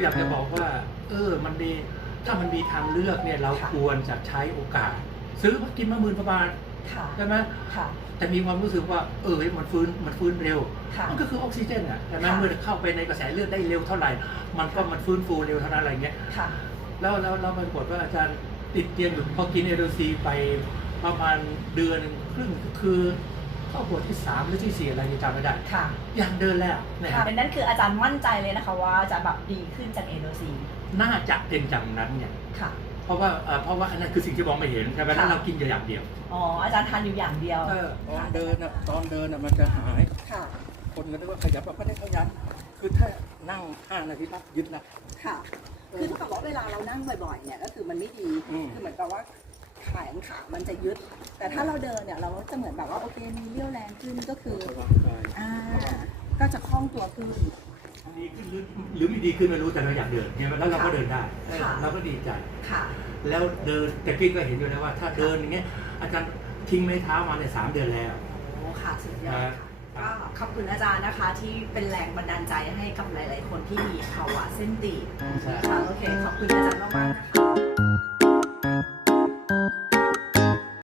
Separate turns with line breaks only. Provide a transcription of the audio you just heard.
อยากจะบอกว่า เออ มันดีถ้ามันมีทางเลือกเนี่ยเรา
ค่ะ
ควรจะใช้โอกาส ซื้อมากินมาหมื่นกว่าบาท
ค่ะ
ใช่ไหม
ค่ะ
แต่มีความรู้สึกว่า เออมันฟื้นมันฟื้นเร็ว
ค่ะ
มันก็คือออกซิเจนอะใช่ไหม
ค่ะ
เมื่อเข้าไปในกระแสเลือดได้เร็วเท่าไหร่ มันก็มันฟื้นฟูเร็วเท่านั้นอะไรเงี้ย
ค่ะ
แล้วแล้วแล้วปรากฏว่าอาจารย์ติดเตียงอยู่พอกินเอโดซีไปประมาณเดือนครึ่งคือ เข้าบทที่สามหรือที่สี่อะไรเนี่ยจำไม่ได้
ค่ะ
ยังเดินแล้วนะ
ค่ะ
ฮะ
ดังนั้นคืออาจารย์มั่นใจเลยนะคะว่าจะแบบดีขึ้นจากเอโดซี
น่าจะเป็นอย่างนั้นเนี่ย
ค่ะ
เพราะว่าเอ่อเพราะว่าอันนั้นคือสิ่งที่มองไม่เห็นใช่ไหมแล้ว
ค่ะ
เรากินอยู่อย่างเดียว
อ๋อ อาจารย์ทานอยู่อย่างเดียว
ตอนเดินอะตอนเดินอะมันจะหาย
ค่ะ
คนก็นึกว่าขยับแบบไม่ได้ขยันคือถ้านั่งห้านาทีละยึดละ
ค่ะ คือเท่ากับว่าเวลาเรานั่งบ่อยๆเนี่ยก็คือมันไม่ดี
อืม
คือเหมือนกับว่า แขนขามันจะยึด แต่ถ้าเราเดินเนี่ยเราก็จะเหมือนแบบว่าโอเคมีเรี่ยวแรงขึ้นก็คืออ่าก็จะคล่องตัวขึ้น
ดีขึ้นหรือหรือไม่ดีขึ้นไม่รู้แต่เราอยากเดินใช่ไหมแล้วเราก็เดินได้
ค่ะ
เราก็ดีใจ
ค่ะ
แล้วเดินแต่พี่ก็เห็นอยู่แล้วว่า ถ้าเดินอย่างเงี้ยอาจารย์ทิ้งไม้เท้ามาในยสามเดือนแล้ว
โอ้ค่ะสุดยอด
ครั
ค่ะ
บ
ก็ขอบคุณอาจารย์นะคะ ที่เป็นแรงบันดาลใจให้กับหลาย ๆ คนที่มีภาวะเส้นตีบ
ใช่
ค่ะโอเค ขอบคุณอาจารย์มากๆนะคะ